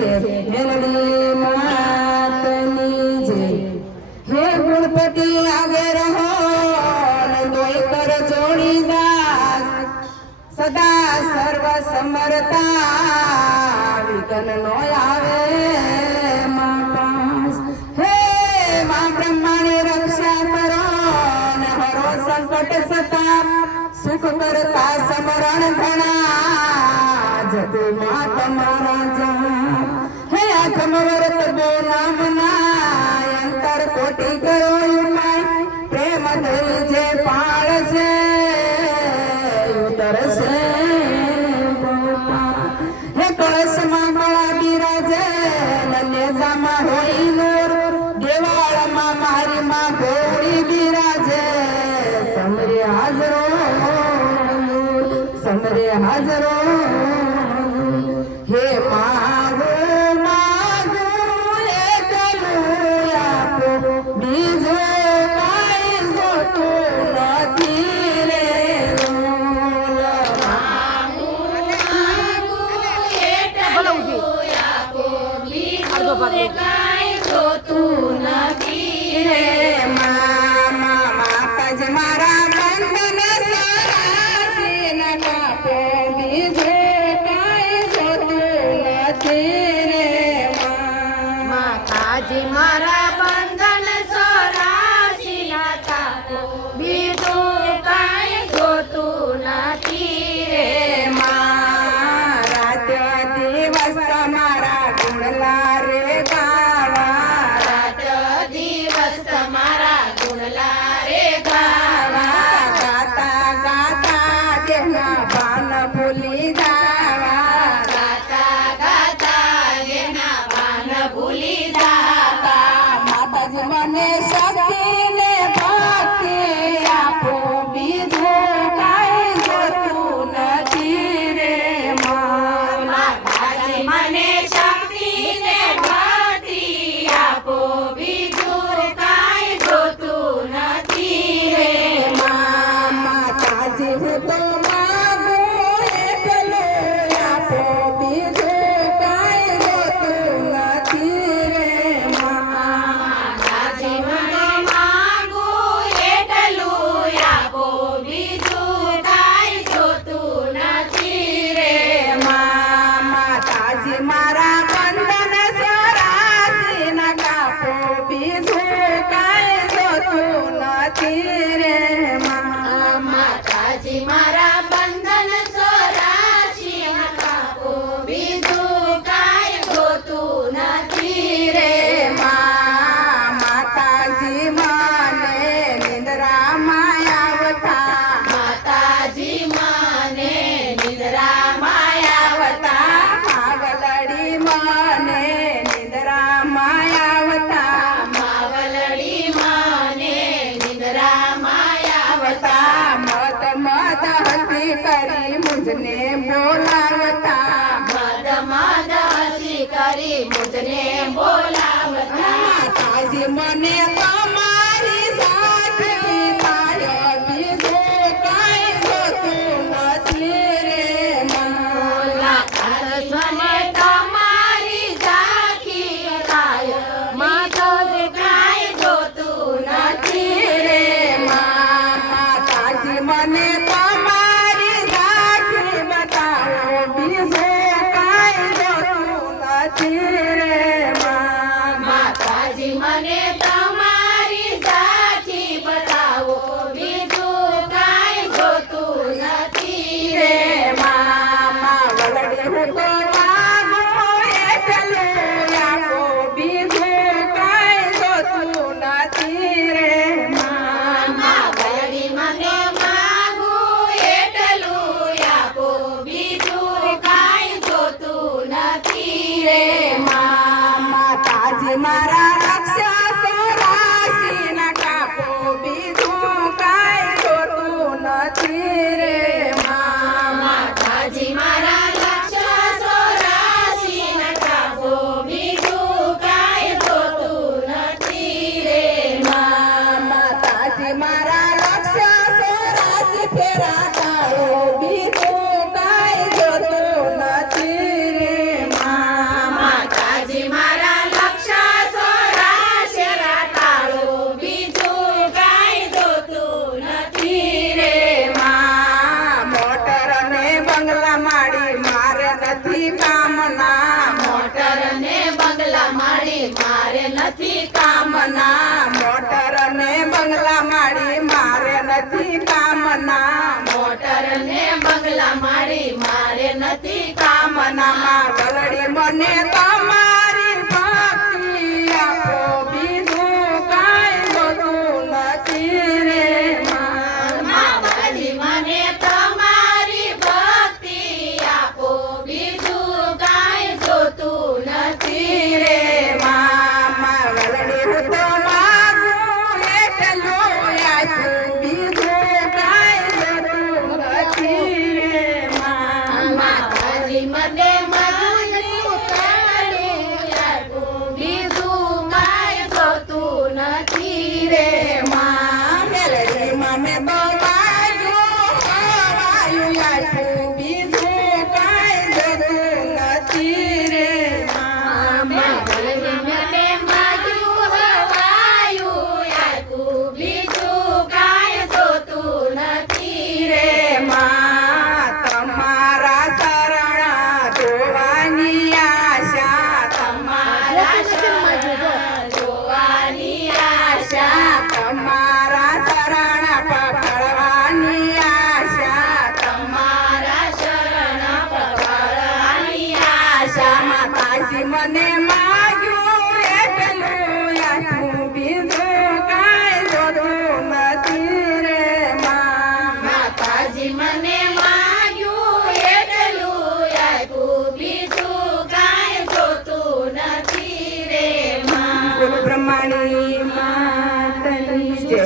जय हेलड़ी मातनी जय हे गणपति आगे रहो दोई कर जोड़ीदार सदा सर्व समर्था विघ्न नो आवे मां पास हे मां ब्रह्माणी रक्षा करो ने हरो संकट सता सुख करता समरण घना जगु मां तमारा जहाँ हे आत्म व्रत बोला मना अंतर कोटि करो उपाय प्रेम धरी जे पाळ से उतर से हे कळश मा गळा बिराजे नन्हेजा मा होई नूर देवाळ मा मारी मा गोळी बिराजे समरे हाजरो समरे हाजरो हे मागो मागो एकलूया को बीजो काय जोतो નથી રે રોલ मागो एकलूया को बीजो काय जोતું નથી રે મામા માતાજ મારા બંધન સરાસી ન કાપો બીજે કાંઈ જોતું નથી રે માતાજી મારા બંધન સોરાશી ના કાપો બીજું કાંઈ જોતું નથી રે રાત દિવસ તમારા ગુણલા રે ગાવા રાત દિવસ તમારા ગુણલા રે ગાવા ગાતા ગાતા દેહના ભાન ભૂલી જાવા ગાતા ગાતા એના ભાન ભૂલી જાતા માતાજી મને શક્તિ ને ભક્તિ આપો બીજું કાંઈ જોતું નથી રે માતાજી મને શક્તિ ને ભક્તિ આપો બીજું કાંઈ જોતું નથી રે માતાજી હું તો માગું એકલો આપો બીજું કાંઈ જોતું નથી રે માતાજી મને માંગું એટલું આપો બીજું કાંઈ જોતું નથી રે માતાજી મારા બંધન સોરાસી ના કાપો બીજું કાંઈ જોતું નથી રે માતાજી મારા બંધન સોરાશી ના કાપો બીજું કાંઈ જોતું નથી રે માતાજી મને નિંદ્રામાં આવતા માતાજી મને નિદ્રામાં આવતા માવલડી મને નિંદ્રામાં આવતા માવલડી મને નિદ્રામાં આવતા મત મત હસી કરી મુજને બોલાવતા મદ મદ હસી કરી મુજને બોલાવતા માતાજી મને તમારી સાથે તારા બીજું કાંઈ જોતું નથી રે સ્વને તમારી ઝાંખી થાય માતો જ કાંઈ જોતું નથી રે માતાજી મને તમારી ઝાંખી બતાવો બીજું કાંઈ જોતું નથી રે માતાજી મને તમારી ભલામણી મારે નથી કામનામાં વલડી મને તમારી ભક્તિ આપો બીજું કાંઈ જોતું નથી રે માં. માતાજી મને તમારી ભક્તિ આપો બીજું કાંઈ જોતું નથી રે માં વલડી હું તો માગું એટલું આપ્યું બીજું કાંઈ જોતું નથી રે માં. માતાજી મને મારું બીજું કાંઈ જોતું નથી રે માં મેલડીમાં મેં તો માગ્યું હવાયું આપ્યું બીજું કાંઈ જોતું નથી રે માં. માતાજી મને માગ્યું હવાયું આપ્યું બીજું કાંઈ જોતું નથી રે માં તમારા શરણા જોવાની આશા મારા શરણ જોવાની આશા તમારા શરણા પકડવાની આશા તમારા શરણ પકડવાની આશા માતાજી મને માગ્યું એટલું આપ્યું બીજું કાંઈ જોતું નથી રે માં. માતાજી મને માગ્યું એટલું આપ્યું બીજું કાંઈ જોતું નથી રે માં. બ્રહ્માણી માતની જય.